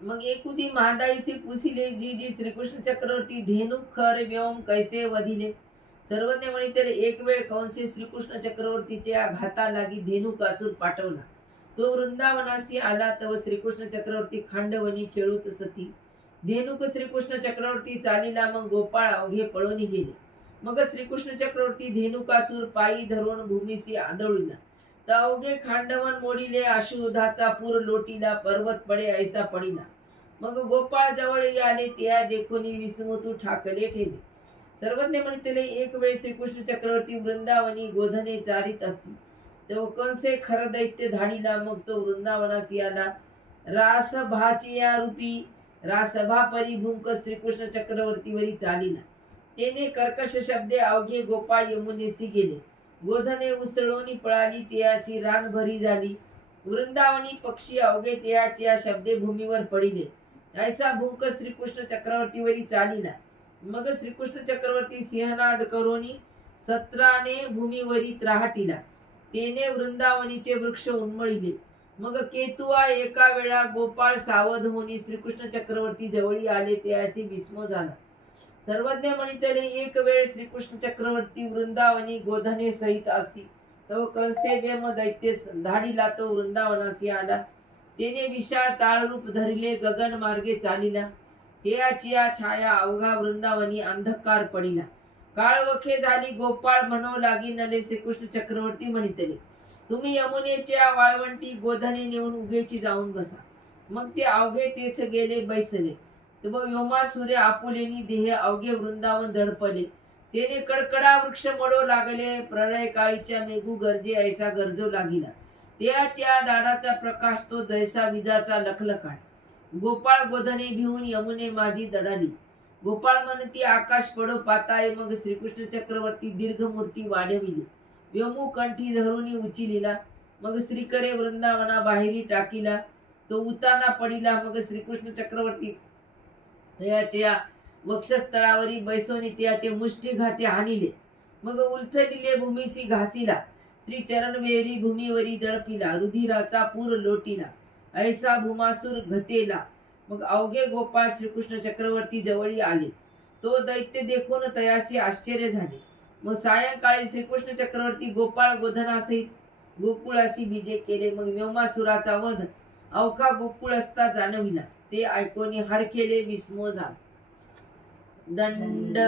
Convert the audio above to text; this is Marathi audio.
मग एकुदी महादाईसी पुसिले जी जी श्रीकृष्ण चक्रवर्ती धेनु खर व्योम कैसे वधिले. सर्वज्ञ म्हणितेले एक वेळ कंसे श्रीकृष्ण चक्रवर्तीच्या घाता लागी धेनुकासूर पाठवला. तो वृंदावनासी आला तव श्रीकृष्ण चक्रवर्ती खांडवनी खेळूत सती. धेनुक श्रीकृष्ण चक्रवर्ती चालिला मग गोपाळ अवघे पळून गेले. मग श्रीकृष्ण चक्रवर्ती धेनुकासूर पायी धरून भूमीसी आंधळीला. तर अवघे खांडवन मोडिले आशुधाचा पूर लोटीला पर्वत पडे ऐसा पडिला. मग गोपाळ जवळ आले त्या देखुनी विस्मृतू ठाकले ठेले. सर्वज्ञ म्हणते एक वेळ श्रीकृष्ण चक्रवर्ती वृंदावनी गोधने चारित असती. तो कंसे खर दैत्य धाडीला. मग तो वृंदावनासी आला रासभाचिया रूपी. रासभा परिभुंक श्रीकृष्ण चक्रवर्तीवरी चालिला. तेने कर्कश शब्दे अवघे गोपाळ यमुनेसी गेले. गोधने उसळून पळाली त्यासी रानभरी झाली. वृंदावनी पक्षी अवघे त्याच्या शब्दे भूमीवर पडिले. ऐसा भुंक श्रीकृष्ण चक्रवर्तीवरी चालिला. मग श्रीकृष्ण चक्रवर्ती सिंहनाद करोनी सत्राने भूमीवरी त्राहटीला. तेने वृंदावनीचे वृक्ष उन्मळिले. मग केतुआ एका वेळा गोपाळ सावध होनी श्रीकृष्ण चक्रवर्ती जवळी आले त्यासी विस्मो झाला. सर्वज्ञ म्हणितले एक वेळ श्रीकृष्ण चक्रवर्ती वृंदावनी गोधने सहित असती. तो कंसे व्यम दैत्य धाडीला. तो वृंदावनासी आला. तेने विशाळ ताळरूप धरिले गगन मार्गे चालिला. त्याचिया छाया अवघा वृंदावनी अंधकार पडिला. काळवखे झाली गोपाळ म्हणू लागी नले श्रीकृष्ण चक्रवर्ती म्हणितले तुम्ही यमुनेच्या वाळवंटी गोधने नेऊन उगेची जाऊन बसा. मग ते अवघे तेथ गेले बैसले. तब व्योमासुरे आपुलेनी देह अवघे वृंदावन धडपले. तेने कडकडा वृक्ष मळो लागले. प्रलय काळीच्या मेघू गरजे ऐसा गरजो लागिला. त्याच्या दाडाचा प्रकाश तो जैसा विजाचा लखलखाट. गोपाळ गोधने भिवून यमुने माझी दडाली. गोपाळ म्हणती आकाश पडो पाताळे. मग श्रीकृष्ण चक्रवर्ती दीर्घ मूर्ती वाढविली. व्योमू कंठी धरुनी उचिलिला. मग श्रीकरे वृंदावना बाहेरी टाकीला. तो उताना पडिला. मग श्रीकृष्ण चक्रवर्ती तयाच्या वक्षस्थळावरी बैसोनी त्या ते मुष्टी घाते हानिले. मग उलथलिले भूमीसी घासिला. श्री चरणवेरी भूमीवरी दडपिला. रुधिराचा पूर लोटीला. ऐसा भूमासूर घतेला. मग अवघे गोपाळ श्रीकृष्ण चक्रवर्ती जवळी आले. तो दैत्य देखून तयासी आश्चर्य झाले. मग सायंकाळी श्रीकृष्ण चक्रवर्ती गोपाळ गोधनासहित गोकुळासी विजय केले. मग व्योमासुराचा वध अवघा गोकुळ असता जाणविला. ते ऐकोनी हरखेले विस्मो झाला. दंड